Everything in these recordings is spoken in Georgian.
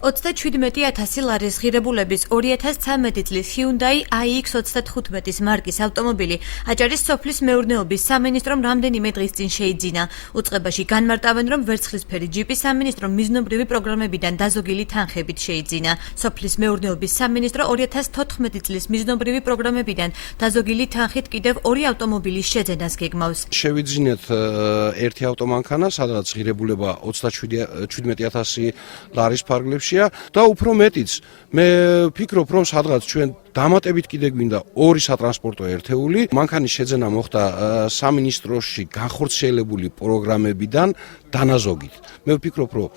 37,000 ლარის ღირებულების 2013 წლის Hyundai iX95 მარკის ავტომობილი აჭარის სოფლის მეურნეობის სამინისტრომ რამდენიმე დღის წინ შეიძინა. უწყებაში განმარტავენ, რომ ვერცხლისფერი ჯიპი სამინისტრომ მიზნობრივი პროგრამებიდან დაზოგილი თანხებით შეიძინა. სოფლის მეურნეობის სამინისტრო 2014 წლის მიზნობრივი პროგრამებიდან დაზოგილი თანხით კიდევ 2 ავტომობილის შეძენას გეგმავს. შევიძინეთ ერთი ავტომანქანა, სადაც ღირებულება 37,000 ლარის ფარგლებშია და უფრო მეტიც. მე ვფიქრობ, რომ სადღაც ჩვენ დამატებით კიდე გვინდა 2 სატრანსპორტო ერთეული. მანქანის შეძენა მოხდა სამინისტროში განხორციელებული პროგრამებიდან დანაზოგით. მე ვფიქრობ, რომ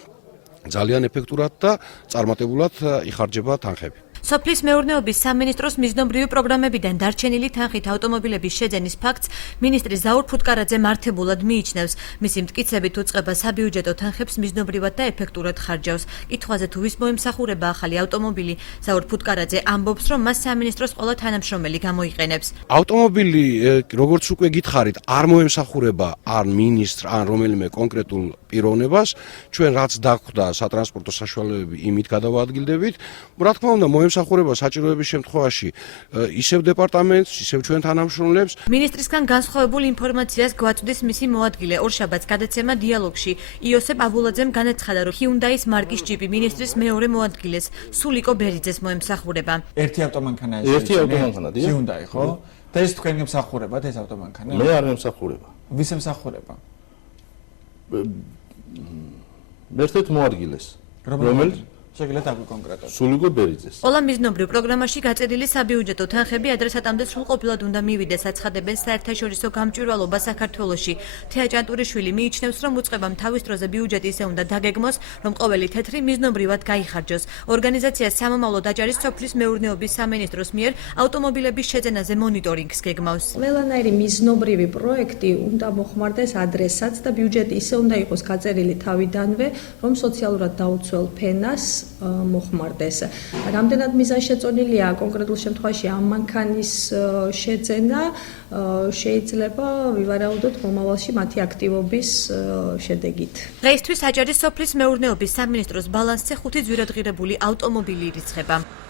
ძალიან ეფექტურად და წარმატებულად იხარჯება თანხები. სოფლის მეურნეობის სამინისტროს მიზნობრივი პროგრამებიდან დარჩენილი თანხით ავტომობილების შეძენის ფაქტს მინისტრი ზაურ ფუტკარაძე მართებულად მიიჩნევს. მისი მტკიცებით უწყება საბიუჯეტო თანხებს მიზნობრივად და ეფექტურად ხარჯავს. კითხვაზე თუ ვის მოემსახურება ახალი ავტომობილი, ზაურ ფუტკარაძე ამბობს, რომ მას სამინისტროს ყველა თანამშრომელი გამოიყენებს. ავტომობილი, როგორც უკვე გითხარით, არ მოემსახურება ან მინისტრ, ან რომელიმე კონკრეტულ პიროვნებას. ჩვენ რაც დაგვხვდა სატრანსპორტო საშუალებები, იმით გადავაადგილდებით. რა თქმა უნდა, მოსახურება საჭიროების შემთხვევაში ისევ დეპარტამენტს, ისევ ჩვენ თანამშრომლებს. მინისტრისგან განსხვავებულ ინფორმაციას გვაწვდის მისი მოადგილე ორშაბათს გადაცემა დიალოგში. იოსებ აბულაძემ განაცხადა, რომ Hyundai-ის მარკის ჯიპი მინისტრის მეორე მოადგილეს, სულიკო ბერიძეს მოემსახურება. ერთი ავტომანქანა ეს. ერთი ავტომანქანა, დიახ. Hyundai, ხო? და ეს თქვენ გემსახურებათ ეს ავტომანქანა? მე არ მემსახურება. ვის ემსახურება? ერთ-ერთ მოადგილეს. რომელიც შეგიძლიათ აგვი კონკრეტულად. სულიკო ბერიძეს. ყველა მიზნობრივ პროგრამაში გაწერილი საბიუჯეტო თანხები ადრესატამდე სრულყოფილად უნდა მივიდეს, აცხადებენ საერთაშორისო გამჭვირვალობა საქართველოში. თეა ჭანტურიშვილი მიიჩნევს, რომ უწყებამ თავის დროზე ბიუჯეტი ისე უნდა დაგეგმოს, რომ ყოველი თეთრი მიზნობრივად გაიხარჯოს. ორგანიზაცია სამომავლოდ აჭარის სოფლის მეურნეობის სამინისტროს მიერ ავტომობილების შეძენაზე მონიტორინგს გეგმავს. ყველანაირი მიზნობრივი პროექტი უნდა მოხმარდეს ადრესატს და ბიუჯეტი ისე უნდა იყოს გაწერილი თავიდანვე, რომ სოციალურად დაუცველ ფენას მოხმარდეს. რამდენად მიზანშეწონილია კონკრეტულ შემთხვევაში ამ მანქანის შეძენა, შეიძლება ვივარაუდოთ მომავალში მათი აქტივობის შედეგით. დღეისთვის აჭარის სოფლის მეურნეობის სამინისტროს ბალანსზე 5 ძვირადღირებული ავტომობილი ირიცხება.